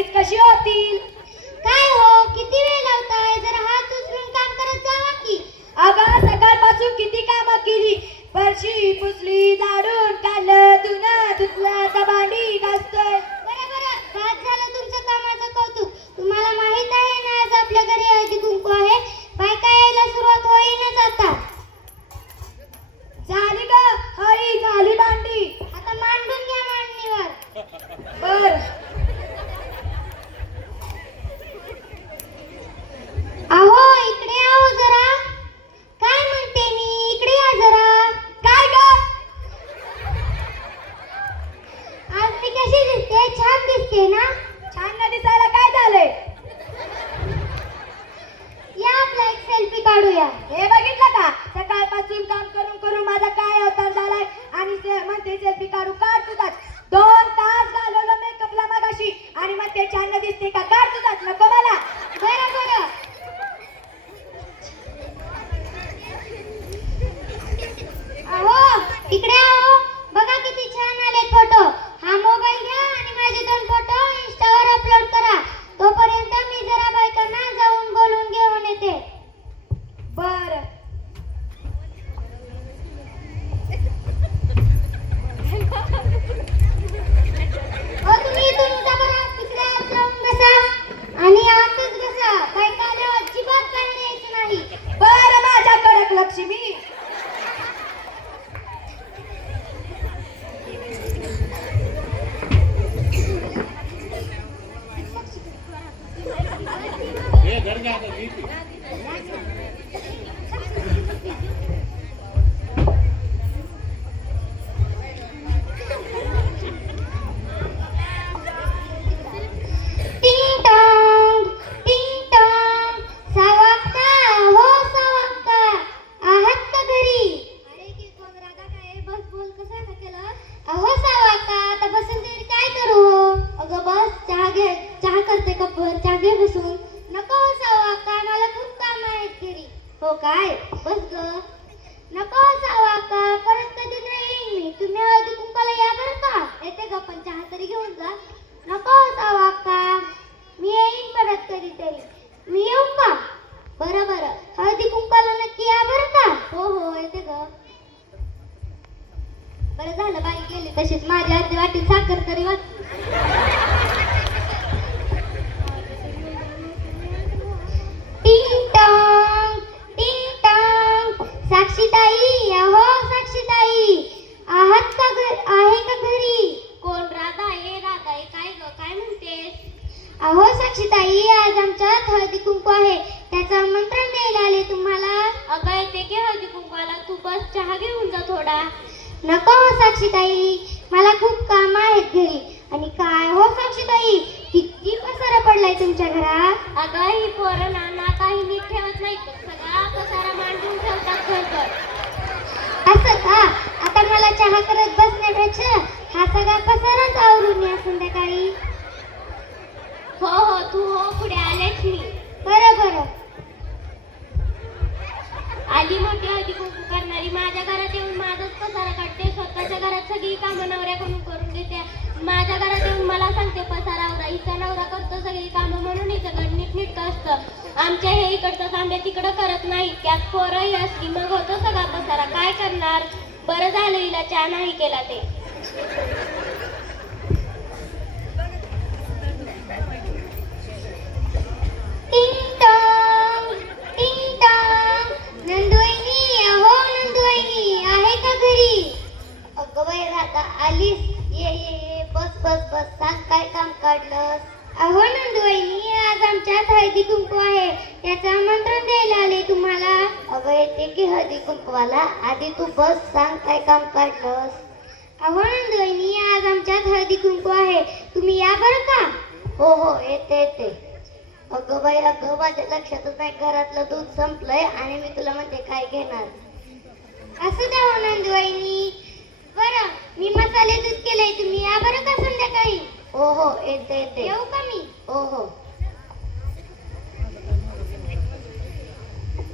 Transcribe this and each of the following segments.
लगेच कशी होतील? काय हो, किती वेळ लावताय? जरा हात उचलून काम करत जावा की. अगं सकाळपासून किती कामं केली. फरशी पुसली, झाडून काढलं, धुणं धुतलं, आता भांडी घासतोय. बरं बरं, बाद झालं तुमचं कामाचं कौतुक. तुम्हाला माहित आहे ना, आज आपल्या घरी हळदी कुंकू आहे. बायका यायला सुरुवात होईनच आता. झाली ग हळी, झाली भांडी. आता मांडून घ्या मांडणीवर. बर अहो इकडे आओ जरा. काय म्हणते मी, इकडे या जरा. काय ग? आज मी कशी दिसते? छान दिसते ना? छान न दिसायला काय झालंय? या आपला एक सेल्फी काढूया. हे बघितलं का, सकाळपासून काम करून करून माझा काय अवतार झालाय. आणि म्हणते सेल्फी काढू. काढ तुझाच. 2 तास घालवलं मेकअपला मगाशी आणि मग ते छान न दिसते का? काढ तुझाच. नको मला. बरं बरं. अहो इकडे आओ. बघा किती छान आले फोटो. हा मोबाईल घ्या आणि माझे 2 फोटो इंस्टावर अपलोड करा. तोपर्यंत मी जरा बायकांना जाऊन बोलून घेऊन येते. बर हो तुम्ही इथून उठा बरं. तिकडे हात लावून बसा आणि आतच बसा. बायकाला अजिबात काय द्यायचं नाही. बर माझ्या कडक लक्ष्मी. टिंग टॉंग, टिंग टॉंग. सावक्ता, हो सावक्ता. आहात का घरी? अरे की कोण राधा काय? बस बोल. कसं का केलं? अहो सावक्ता, आता बसून तरी काय करू हो? अगं बस, चहा घे. चहा करते कपवर. चहा घे बसून. नको हो सावक्ता, मला खूप काम आहेत घरी. हो काय? बस ग. नको हो सावक्ता, परत कधी नाही येईन मी. तुम्ही हळदी कुंकाला या बरं का? येते ग, पण चहा तरी घेऊन जा. नको हो सावक्ता, मी येईन परत कधीतरी. मी येऊ का? बरं बरं, हळदी कुंकाला नक्की या बरं का? हो हो येते ग. बरं झालं बाई गेली तशीच. माझ्या अर्धी वाटी साखर तरी वाच. टिंग टॉंग, टिंग टॉंग. साक्षीताई, अहो साक्षीताई. आहात का आहे का घरी? कोण? राधा. ये राधा. ये काय ग, काय म्हणतेस? अहो साक्षीताई, आज आमच्यात हळदी कुंकू आहे. त्याचं आमंत्रण द्यायला आले तुम्हाला. अगं येते की हळदी कुंकवाला. तू बस, चहा घेऊन जा थोडा. नको हो साक्षीताई, मला खूप काम आहेत घरी. आणि काय हो साक्षीताई, किती पसारा पडलाय तुमच्या घरात. अगं ही पोरं ना काही नीट ठेवत नाही. सगळा पसारा मांडून ठेवतात घरभर. असं का? आता मला चहा करत बसण्यापेक्षा हा सगळा पसाराच आवरून या संध्याकाळी. हो हो, तू हो पुढे आलेच मी. बरं बरं. आली मोठी हळदी कुंकू करणारी. माझ्या घरात येऊन माझाच पसारा काढते. स्वतःच्या घरात सगळी कामं नवऱ्याकडून करून घेते. माझ्या घरात येऊन मला सांगते पसारा आवरा. हिचा नवरा करतो सगळी कामं म्हणून हिचं घर नीटनीटकं असतं. आमच्या हे इकडचं काम तिकडं करत नाही. त्यात पोरंही असली मग होतो सगळा पसारा. काय करणार? बरं झालं हिला चहा नाही केला ते. टिंग टॉंग, टिंग टॉंग. नंदुवहिनी, अहो नंदुवहिनी, आहे का घरी? अगं बाई राधा, आलीस? ये ये ये, बस बस बस. सांग काय काम काढलंस? अहो नंदुवहिनी, आज आमच्यात हळदी कुंकू आहे. त्याचं आमंत्रण द्यायला आले तुम्हाला. अगं येते की हळदी कुंकवाला. आधी तू बस, सांग काय काम काढलंस? अहो नंदुवहिनी, आज आमच्यात हळदी कुंकू आहे. तुम्ही या बरं का? हो हो येते येते. अगं बाई अगं, माझ्या लक्षातच नाही. घरातलं दूध संपलंय आणि मी तुला म्हणते काय घेणार. असं द्या हो नंदुवहिनी. बरं, मी मसाले दूध केलंय. तुम्ही या बरं का संध्याकाळी? हो हो येते येते. येऊ का मी? हो हो.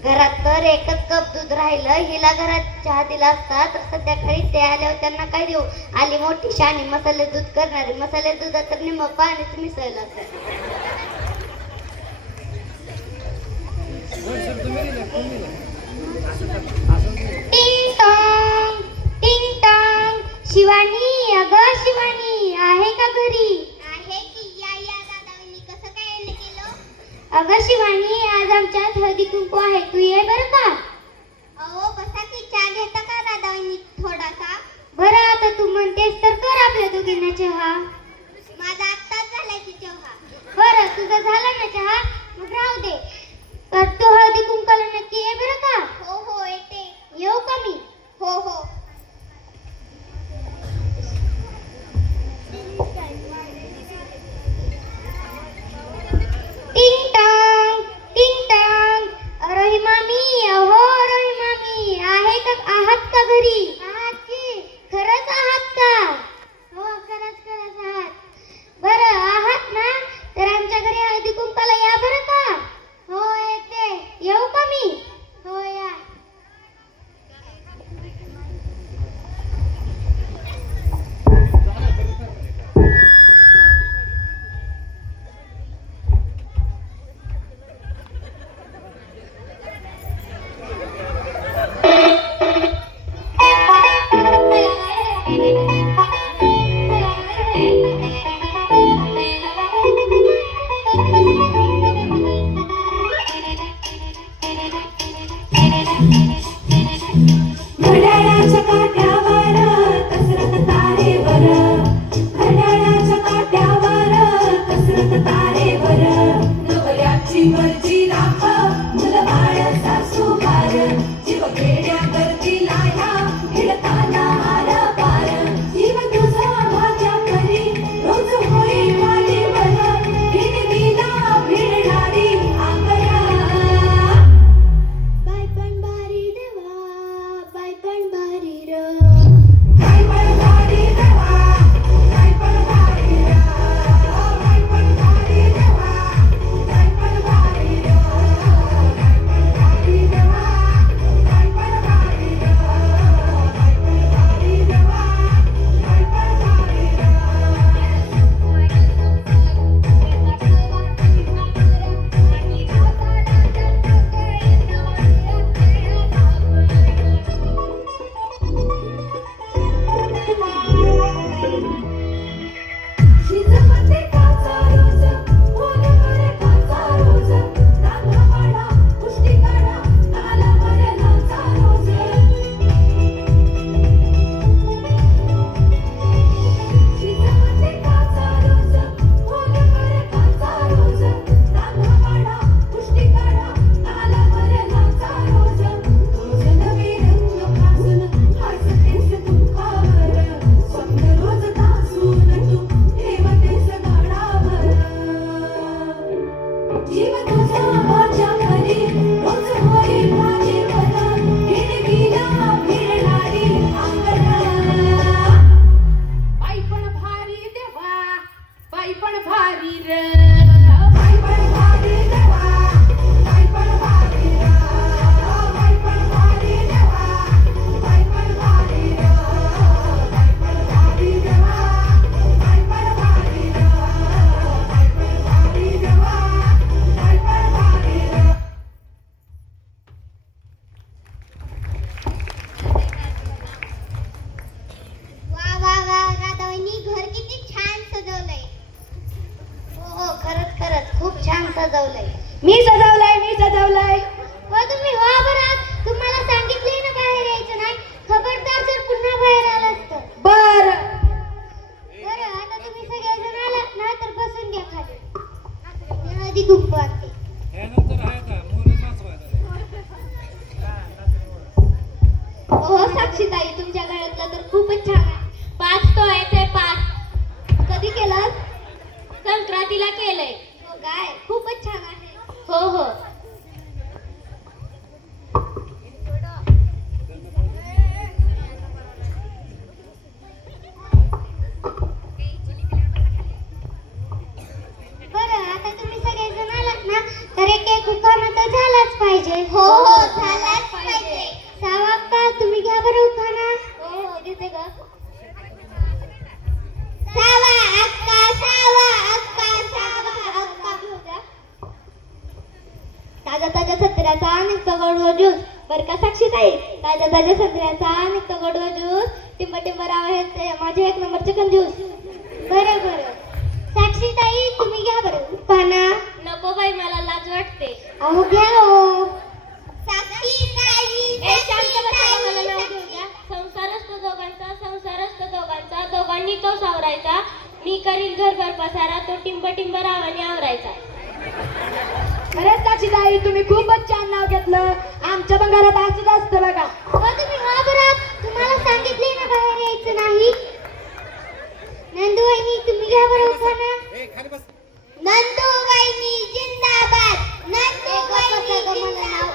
घरात तर एकच कप दूध राहिलं, हिला घरात चहा दिला असता तर संध्याकाळी ते आल्यावर त्यांना काय देऊ? आली मोठी शानी मसाले दूध करणारी, मसाले दुधात तर निम्म पाणीच मिसळलं असेल. टिंग टॉंग, टिंग टॉंग. शिवानी, अगं शिवानी, आहे का घरी? आहे की. या दादांनी कसं काय येणं केलं? अगं शिवानी, आज आमच्यात हळदी कुंकू आहे, तू ये बरं का? अहो बसा की. चहा घेता का दादांनी थोडासा? बरं, आता तू म्हणतेस तर कर आपल्या दोघींना चहा. माझा आत्ताच झालाय की चहा. बरं, तुझा झाला ना चहा, मग राहू दे. तर तू हळदी कुंकाला नक्की ये बरं का? हो येते. येऊ का मी? हो. टिंग टॉंग, टिंग टॉंग. रोही मामी, अहो रोही मामी, आहात का घरी? आहात की. खरंच आहात का? हो खरंच आहात. बरं, आहात ना? तर आमच्या घरी हळदी कुंकाला या बरं का? हो येते. येऊ का मी? हो या. घड्याळाच्या काट्यावर कसरत तारेवर, घड्याळाच्या काट्यावर कसरत तारेवर, नवऱ्याची मर्जी राख मुलं बाळ सासूबार, जीव खेड्या करती लाया भिडताना आर पार, जीव तुझा माझ्या घरी रोज होई मालीवर, भिडवीला भिडणारी आकरा. बाय पण भारी देवा, बाय पण भारी र. काय पण भारी देवा, काय पण भारी र, काय पण भारी देवा, काय पण भारी र, काय पण भारी देवा, काय पण भारी र, काय पण भारी देवा, काय शिजवते काचा रोज, ओलवर काचा रोज, रांगा वाडा, कुस्ती काढा, तालावर नाचा रोज. शिजवते काचा रोज, ओलवर काचा रोज, रांगा वाडा, कुस्ती काढा, तालावर नाचा रोज. रोज नवे रंग फासून हसतेस दुःखावर, स्वप्न रोज तासून तू ठेवतेस गळावर. जीव तुझा माझ्या घरी रोज होई माझीवर, भिडवीला भिडणारी आकरा. बाई पण भारी देवा, बाई पण भारी र. काय पण भारी देवा, काय पण भारी र, काय पण भारी देवा, काय पण भारी र, काय पण भारी देवा, काय पण भारी र, काय पण भारी देवा, काय पण भारी र. वा दादांनी घर किती छान सजवलंय. हो, खरंच खूप छान सजवलंय. मी सजवलंय. हो, तुम्ही वा बरं. तुम्हाला सांगितलंय ना बाहेर यायचं नाही. खबरदार जर पुन्हा बाहेर आलात तर. बर बरं, आता तुम्ही सगळेजण आलात ना तर बसून घ्या खाली. मी हळदी कुंकू आणते. हो साक्षीताई, तुमच्या गळ्यातलं तर खूपच छान आहे. 5 तोळ्याचे 5. कधी केलं? संक्रांतीला केलंय. हो काय, खूपच छान आहे. हो बरं, आता तुम्ही सगळेजण आलात ना तर एक एक उखाणा तर झालाच पाहिजे. हो निघतो गोडवा ज्यूस बरं का साक्षीताई, ताज्या ताज्या संत्र्याचा निघतो गोडवा ज्यूस, टिंब टिंब राव हे ते माझे एक नंबरचे कंजूस. बरं बरं साक्षीताई तुम्ही घ्या बरं पाना. नको बाई, मला लाज वाटते. अहो घ्या हो. ए, शांत बसा, मला नाव घेऊ द्या. संसार असतो दोघांचा, संसार असतो दोघांचा, दोघांनी तो सावरायचा. मी करील घरभर पसारा, तो टिंब टिंब रावाने आवरायचा. खरंच साक्षीताई तुम्ही खूपच छान नाव घेतलं. आमच्या पण घरात असंच असतं बघा. हो तुम्ही हा बरं, तुम्हाला सांगितले ना बाहेर यायचं नाही. नंदू वहिनी तुम्ही घ्या बरं उखाणा. नंदू वहिनी जिंदाबाद, नंदू वहिनी जिंदाबाद.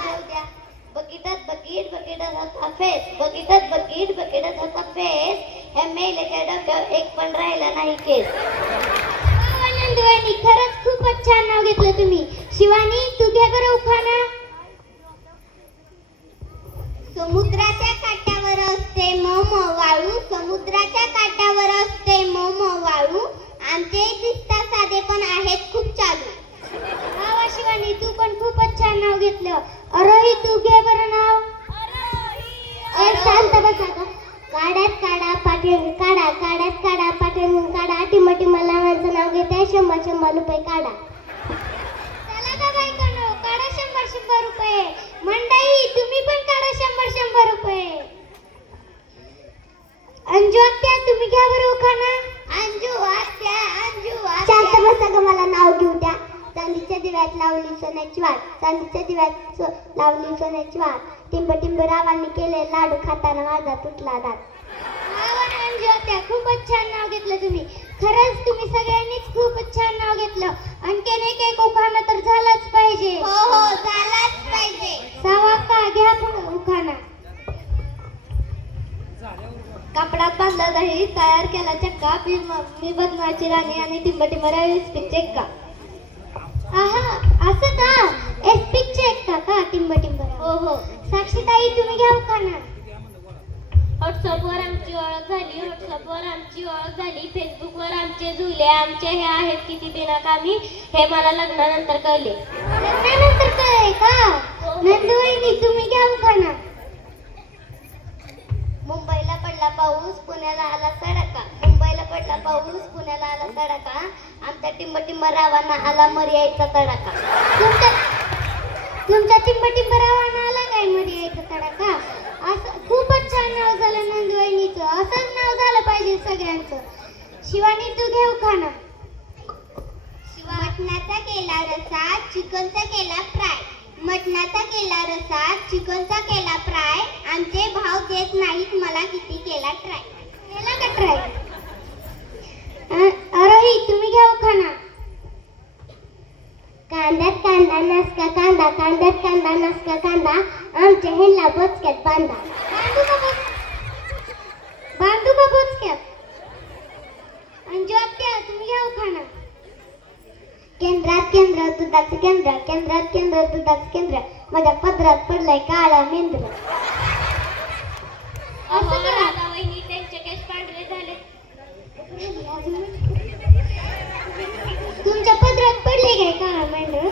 बकेटात बकेट, बकेटात होता फेस, बकेटात बकेट, बकेटात होता फेस. हे मेलेच्या डोक्यावर एक पण राहिला नाही केस. नंदू वहिनी खरंच खूपच छान नाव घेतलं तुम्ही. शिवानी तू घ्या बरं उखाणा. समुद्राच्या काठावर असते मोम वाळू, समुद्राच्या काठावर असते मोम वाळू, आमचे दिसता साधे पण आहेत खूप चालू. वा शिवानी तू पण खूपच छान नाव घेतलं. अरोही तू घे बरं नाव. शांत बसा ग. काड्यात काढा पाठीवरून काढा, काड्यात काढा पाठीवरून काढा, टिम टिम लावांचं नाव घेते 100 रुपये काढा. चला का बायकांनो, काढा 100 रुपये. मंडई तुम्ही पण काढा 100 रुपये. अंजू आत्या तुम्ही घ्या बरं उखाणा. अंजू आत्या, अंजू आत्या. शांत बसा ग, मला नाव घेऊ द्या. चांदीच्या दिव्यात लावली सोन्याची वाट, चांदीच्या दिव्यात लावली सोन्याची वाट, टिंब टिंब रावांनी केले लाडू, खाताना माझा तुटला दात. अंजू आत्या खूपच छान नाव घेतलं तुम्ही. खरंच तुम्ही सगळ्यांनीच खूपच छान नाव घेतलं. आणखीन एक उखाणा तर झालाच पाहिजे. हो हो झालाच पाहिजे. सावा का घ्या पुढं उखाणा. कपडात बांधला दही, तयार केला चक्का, मी बदनाची राणी आणि टिंब टिंब रावी चेक्का. आहा असं का? एसपीक चेक का टिंब टिंब. हो हो साक्षीताई तुम्ही घ्या उखाणा. व्हॉट्सअपवर आमची ओळख झाली, व्हॉट्सअपवर आमची ओळख झाली, फेसबुकवर आमचे झुले, आमचे हे आहेत किती बिनाकामी, हे मला लग्नानंतर कळले. लग्नानंतर कळले का? नंदू वहिनी तुम्ही घ्या उखाणा. मुंबईला पडला पाऊस, पुण्याला आला सडका, मुंबईला पडला पाऊस, पुण्याला आला सडका, आमच्या टिंब टिंब रावांना आला मर्यायचा तडाका. तुमच्या टिंब टिंब रावांना आला काय मर्यायचा तडाका? असं खूपच छान नाव झालं नंदू वहिनीचं. असंच नाव झालं पाहिजे सगळ्यांचं. शिवानी तू घे उखाणा. मटणाचा केला रसा, चिकनचा केला फ्राय, मटणाचा केला रसा, चिकनचा केला फ्राय, आमचे भाव देत नाहीत मला किती केला ट्राय. केला का ट्राय? अरोही तुम्ही घ्या उखाणा. कांद्यात कांदा नसका कांदा, कांद्यात कांदा नसका कांदा, आमच्या ह्याला बोचक्यात बांधा. बांधू का बोचक्यात? अंजू आत्या तुम्ही घ्या उखाणा. केंद्रात केंद्र दुधाचं केंद्र, केंद्रात केंद्र दुधाचं केंद्र, माझ्या पदरात पडलाय काळा मेंद्र. अहो राधा वहिनी त्यांचे केस पांढरे झाले. तुमच्या पदरात पडले काय काळा मेंढर?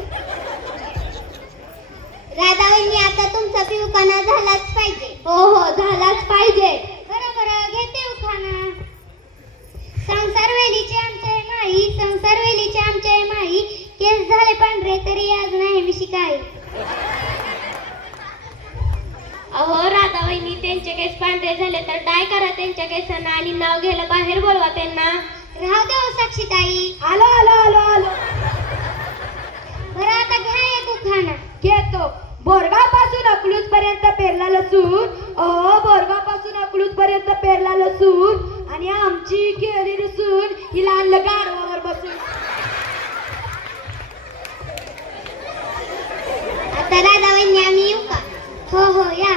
राधा वहिनी आता तुमचा बी उखाणा झालाच पाहिजे. हो हो झालाच पाहिजे. बरोबर घेते उखाणा. संसार वेलीचे आमचे माई, संसार वेलीचे आमचे माई, केस झाले पांढरे तरी आज नाही मी शिकाई. अहो राधा वहिनी त्यांचे केस पांढरे झाले तर डाय करा त्यांच्या केसांना आणि नाव घ्यायला बाहेर बोलवा त्यांना. राहू दे हो साक्षीताई. आलो आलो आलो आलो. बरं आता घ्या एक उखाणा. घेतो. बोरगापासून अकलूज पर्यंत पेरला लसूण, बोरगाव पासून अकलूज पर्यंत पेरला लसूण, आणि आमची केली रसून हिला आणलं गाढवावर बसून. आता राधा वहिनी आम्ही येऊ का? हो हो या.